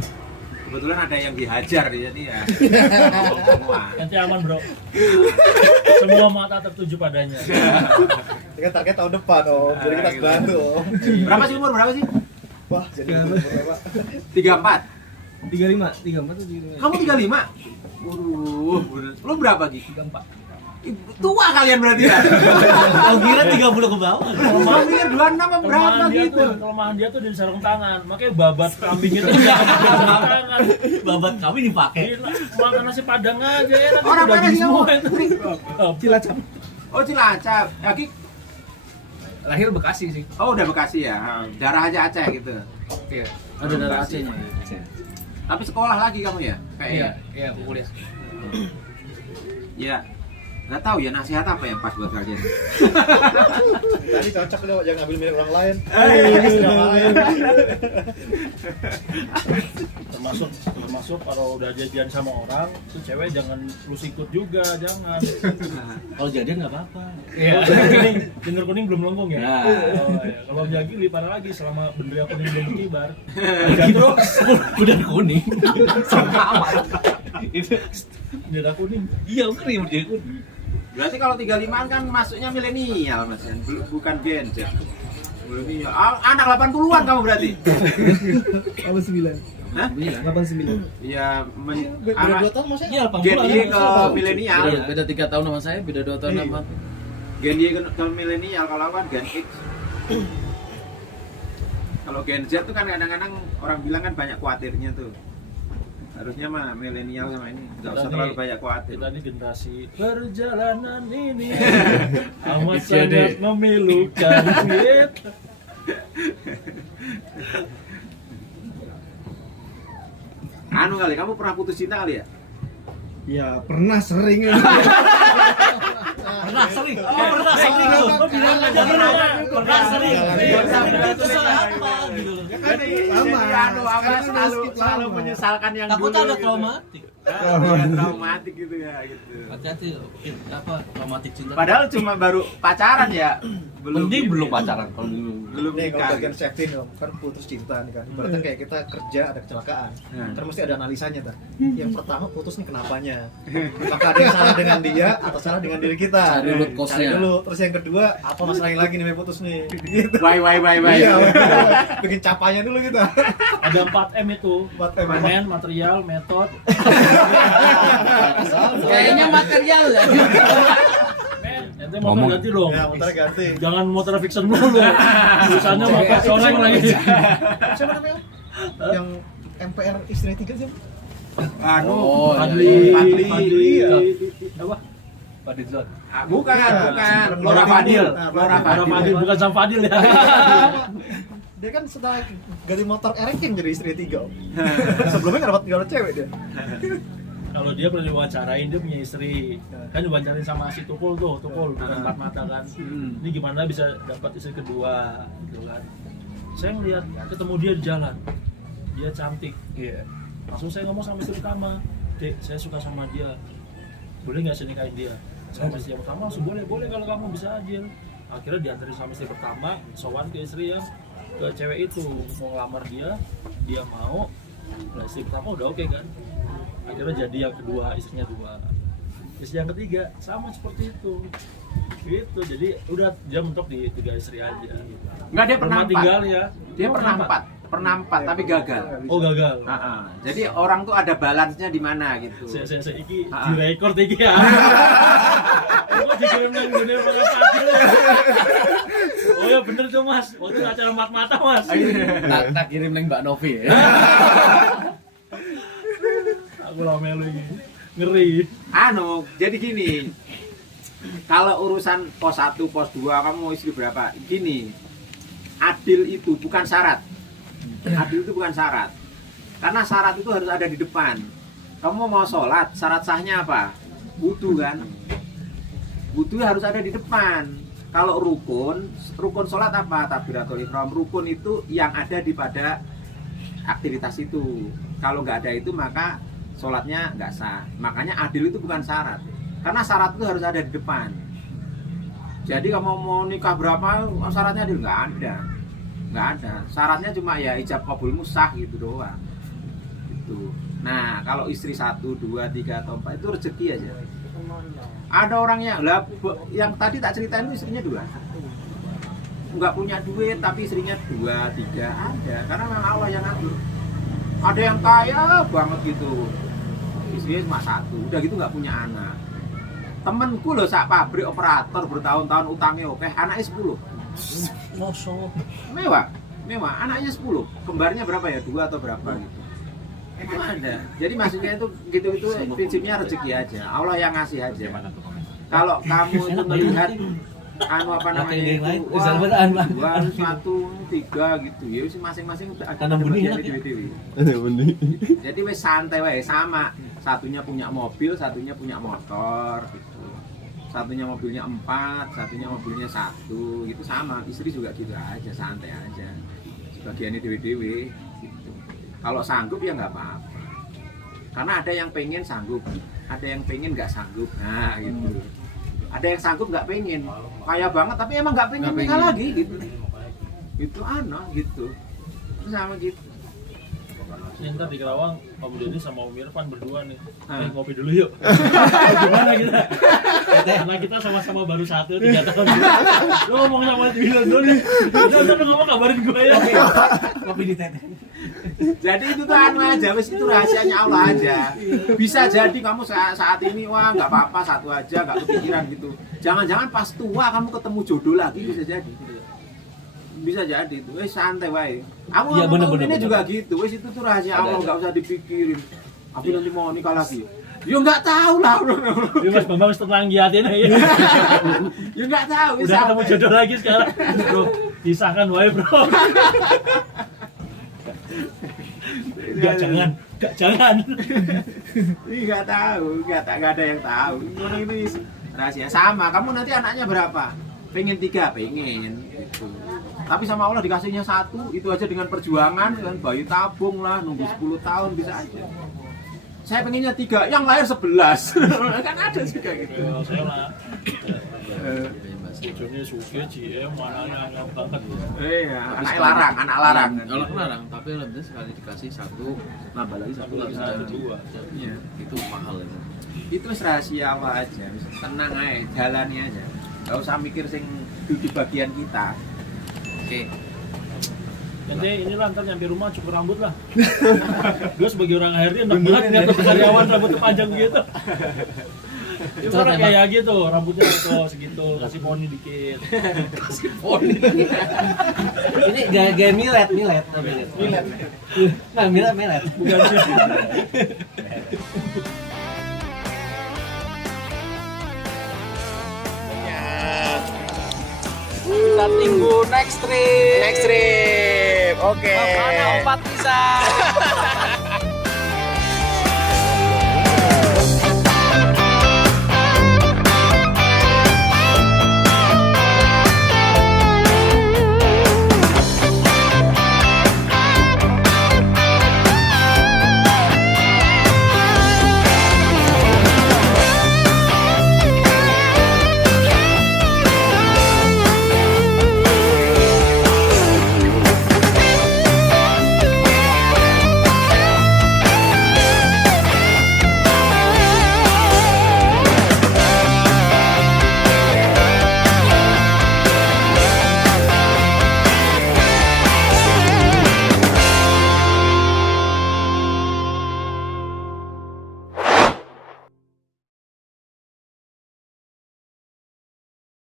Kebetulan ada yang dihajar, jadi ya. Ngomong semua. Nanti aman bro. Semua mata tertuju padanya. Dengan target tahun depan, jadi kita bantu. Berapa sih umur? Berapa sih? Wah, jadi berapa? 34. 35 tuh gitu. Kamu 35? Waduh, lu berapa Gi? 34. Tua kalian berarti ya? Aku kira 30 ke bawah. Kamu kira 26 apa berapa gitu? Kelemahan dia tuh di sarung tangan. Makanya babat kambing itu di sarung tangan. Babat kami dipakai. Makan nasi padang aja ya. Orang mana sih kamu? Cilacap. Oh Cilacap. Ya Ki? Lahir Bekasi sih. Oh udah Bekasi ya. Darah aja Aceh gitu. Iya. ada darah Aceh-nya. Tapi sekolah lagi kamu ya? Kayaknya. Iya, kuliah. Ya. Nggak tahu ya nasihat apa yang pas buat kalian. Tadi cocok loh, jangan ngambil milik orang lain. termasuk kalau udah jadian sama orang tuh cewek jangan lu sikut juga, jangan. Kalau jadian nggak apa-apa. Iya. Bendera kuning belum melengkung ya. Nah. Oh, iya. Kalau jagi lipar lagi selama bendera kuning belum berkibar. Terus udah kuning. Sama. Bendera kuning. Iya, keren bendera kuning. Berarti kalau 35 kan masuknya milenial Mas, bukan Gen Z. Milenial. Anak 80-an kamu berarti. 89. Hah? 89. Iya, Beda 2 tahun maksudnya? Iya, 80. Gen Y ke milenial. Beda 3 tahun sama saya, beda 2 tahun sama. Gen Y ke milenial, kalau aku kan Gen X. Kalau Gen Z tuh kan kadang-kadang orang bilang kan banyak khawatirnya tuh. Harusnya mah milenial sama ini nggak usah terlalu banyak khawatir. Kita ini generasi perjalanan ini amat sangat memilukan. Anu kali, kamu pernah putus cinta kali ya? Ya pernah sering. Pernah sering. Pernah sering. Lo bilang aja pernah sering. Itu apa gitu loh. Jadi anu apa selalu menyesalkan yang Takut dulu ada gitu. traumatik. Traumatik gitu ya gitu. Hati-hati apa traumatik cinta. Padahal cuma baru pacaran ya. Mending belum pacaran kalau dulu. belum Nih kalau nikah. bagian safety nih Om, kan putus cinta nih kan. Ibaratnya kayak kita kerja ada kecelakaan. Terus mesti ada analisanya ta. Yang pertama putus nih kenapanya? Apakah ada yang salah dengan dia atau salah dengan diri kita? Cari root cause-nya. Cari dulu. Terus yang kedua, apa masalah yang lagi nih putus nih? Gitu. Bye. Iya, bikin capanya dulu kita. Ada 4M itu. 4M. Men, material, metode. Kayaknya material ya. Men, ente motor ganti dong. Ya, motor ganti. Jangan motor fiction dulu. Tulisannya bapak coreng lagi. Siapa namanya? Yang MPR istri 3 siapa? Anu, Oh, Fadli. Fadli. Apa? Fadlizon. Bukan. Bukan. Laura Fadil. Laura Para Fadil bukan Sam Fadil ya. Dia kan setelah ganti motor ranking jadi istri 3 Om. Sebelumnya nggak dapat cewek dia. Kalau dia pernah diwawancarain, dia punya istri. Kan diwawancarain sama si Tukul bukan empat mata kan. Ini gimana bisa dapat istri kedua gitu kan. Saya ngeliat ketemu dia di jalan. Dia cantik. Iya. Langsung saya ngomong sama istri pertama, Dek, saya suka sama dia. Boleh nggak saya nikahin dia? Sama istri yang pertama langsung boleh kalau kamu bisa adil. Akhirnya diantarin sama istri pertama, sowan ke istri yang ke cewek itu mau ngelamar dia mau. Nah, istri pertama udah oke kan. Akhirnya jadi yang kedua, istrinya 2. Istri yang ketiga sama seperti itu. Gitu. Jadi udah dia mentok di 3 istri aja. Enggak, dia pernah Rumah tinggal 4. ya. Dia pernah 4 tapi gagal. Oh gagal. Jadi orang tuh ada balance-nya di mana gitu. Saya iki di record iki ya. Kok dikirim nang gune banget Fadil. Oh ya bener tuh Mas. Waktu acara mata Mas. Tak kirim neng Mbak Novi ya. Aku lama lagi. Ngeri. Anu, jadi gini. Kalau urusan pos 1, pos 2, kamu mau istri berapa? Gini. Adil itu bukan syarat. Adil itu bukan syarat. Karena syarat itu harus ada di depan. Kamu mau sholat, syarat sahnya apa? Wudu kan? Wudu harus ada di depan. Kalau rukun sholat apa? Takbiratul ihram. Rukun itu yang ada di pada aktivitas itu. Kalau nggak ada itu maka sholatnya nggak sah. Makanya adil itu bukan syarat. Karena syarat itu harus ada di depan. Jadi kamu mau nikah berapa, syaratnya adil? Nggak ada. Syaratnya cuma ya ijab qabul sah gitu doang. Gitu. Nah, kalau istri 1, 2, 3 atau 4 itu rezeki aja. Ada orangnya lah, yang tadi tak ceritain itu istrinya 2. Nggak punya duit tapi istrinya 2, 3 ada. Karena memang Allah yang ngatur. Ada yang kaya banget gitu, istrinya cuma 1, udah gitu nggak punya anak. Temenku loh sak pabrik operator bertahun-tahun utangnya oke, anaknya 10. Mewah, anaknya 10. Kembarnya berapa ya? 2 atau berapa gitu. Itu ada. Jadi maksudnya itu gitu itu prinsipnya rezeki aja. Allah yang ngasih aja. Kalau kamu itu melihat anu apa namanya itu, 2, 1, 3 gitu. Ya wis masing-masing ada bagian dewe-dewe. Jadi wis santai wae sama. Satunya punya mobil, satunya punya motor gitu. Satunya mobilnya 4, satunya mobilnya 1 gitu sama. Istri juga gitu aja, santai aja. Sebagiannya dewe-dewe gitu. Kalau sanggup ya nggak apa-apa. Karena ada yang pengen sanggup, ada yang pengen nggak sanggup. Nah gitu. Ada yang sanggup nggak pengen, kaya banget tapi emang nggak pengen nikah lagi gitu. Itu gitu. Itu sama gitu. Ini ntar di Kerawang, Om Deddy sama Om Irfan berdua nih. Ngopi dulu yuk. Gimana kita? Karena kita sama-sama baru 1, 3 tahun. Lu ngomong sama Dilan dulu nih. Jangan lu ngomong kabarin gue ya. Kopi di teteh. Jadi itu tuh aja, wis itu rahasianya Allah aja. Bisa jadi kamu saat ini wah nggak apa-apa 1 aja, nggak kepikiran gitu. Jangan-jangan pas tua kamu ketemu jodoh lagi, bisa jadi. Bisa jadi itu, santai wae. Aku ya, ini juga gitu, wis itu tuh rahasia Allah, nggak usah dipikirin. Aku nanti mau nikah lagi. Ya nggak tahu lah. Ini Mas Bambang setelah ngiatin ya. Ya nggak tahu. Udah ketemu jodoh lagi sekarang. Bro, disahkan wae, Bro. Enggak jangan. Ini nggak tahu, nggak ada yang tahu. Ini rahasia. Sama, kamu nanti anaknya berapa? Pengen 3, pengen. Gitu. Tapi sama Allah dikasihnya 1, itu aja dengan perjuangan, dengan bayi tabung lah, nunggu 10 tahun bisa aja. Saya pengennya 3, yang lahir 11. Kan ada juga gitu. Ya, saya lah. Bojone suge GM anaknya anyar banget. Iya, anak larang. Kalau larang, tapi lebih sekali dikasih 1, nambah lagi 1 lagi Satu, 2. Iya. itu mahal itu. Itu rahasia awal aja, tenang aja, jalani aja. Gak usah mikir sing di bagian kita. Oke. Nanti inilah ntar nyampe rumah cukur rambut lah. Gue sebagai orang akhirnya enak banget ngeliat karyawan rambutnya panjang gitu. Itu orang kayak gitu, rambutnya tuh segitu, kasih poni dikit. Kasih poni. Ini gaya milet. Milet. Nah, milet. Bukan sih. Kita tunggu next trip. Oke. Mana 4 bisa.